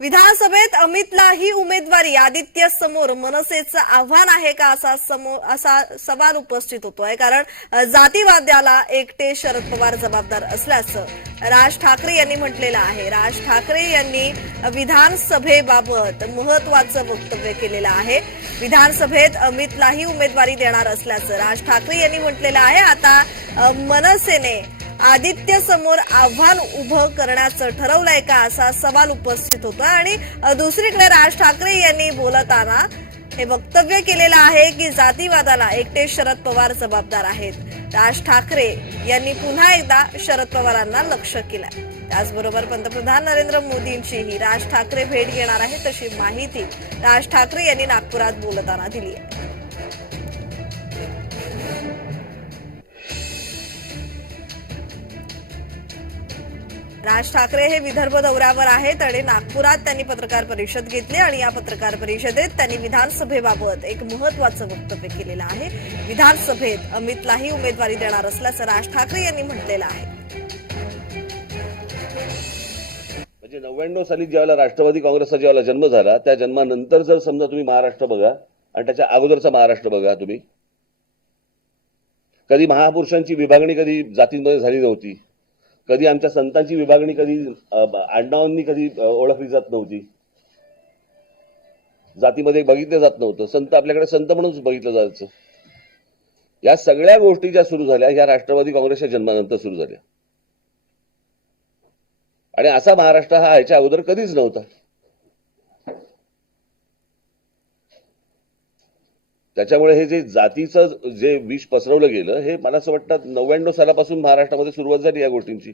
विधानसभेत अमितलाही उमेदवारी आदित्य समोर. मनसेचं आव्हान आहे का असा समोर असा सवाल उपस्थित होतोय. कारण जातीवाद्याला एकटे शरद पवार जबाबदार असल्याचं राज ठाकरे यांनी म्हटलेलं आहे. राज ठाकरे यांनी विधानसभेबाबत महत्वाचं वक्तव्य केलेलं आहे. विधानसभेत अमितलाही उमेदवारी देणार असल्याचं राज ठाकरे यांनी म्हटलेलं आहे. आता मनसेने आदित्य समोर आव्हान उभं करण्याचं ठरवलंय का असा सवाल उपस्थित होता आणि दुसरीकडे राज ठाकरे यांनी बोलताना हे वक्तव्य केलेलं आहे की जातीवादाला एकटे शरद पवार जबाबदार आहेत. राज ठाकरे यांनी पुन्हा एकदा शरद पवारांना लक्ष केलंय. त्याचबरोबर पंतप्रधान नरेंद्र मोदींचीही राज ठाकरे भेट घेणार आहे तशी माहिती राज ठाकरे यांनी नागपुरात बोलताना दिली आहे राज ठाकरे हे विदर्भ दौऱ्यावर आहेत आणि नागपुरात त्यांनी पत्रकार परिषद घेतली आणि या पत्रकार परिषदेत त्यांनी विधानसभेबाबत एक महत्वाचं वक्तव्य केलेलं आहे. विधानसभेत अमितलाही उमेदवारी देणार असल्याचं राज ठाकरे यांनी म्हटलेलं आहे. म्हणजे नव्याण्णव साली ज्यावेळेला राष्ट्रवादी काँग्रेसचा ज्यावेळेला जन्म झाला त्या जन्मानंतर जर समजा तुम्ही महाराष्ट्र बघा आणि त्याच्या अगोदरचा महाराष्ट्र बघा तुम्ही. कधी महापुरुषांची विभागणी कधी जातींमध्ये झाली नव्हती. कधी आमच्या संतांची विभागणी कधी आडनावांनी कधी ओळखली जात नव्हती. जातीमध्ये बघितलं जात नव्हतं. संत आपल्याकडे संत म्हणूनच बघितलं जायचं. या सगळ्या गोष्टी ज्या सुरू झाल्या ह्या राष्ट्रवादी काँग्रेसच्या जन्मानंतर सुरू झाल्या. आणि असा महाराष्ट्र हा ह्याच्या अगोदर कधीच नव्हता. त्याच्यामुळे हे जे जातीचं जे विष पसरवलं गेलं हे मला असं वाटतं नव्याण्णव सालापासून महाराष्ट्रामध्ये सुरुवात झाली या गोष्टींची.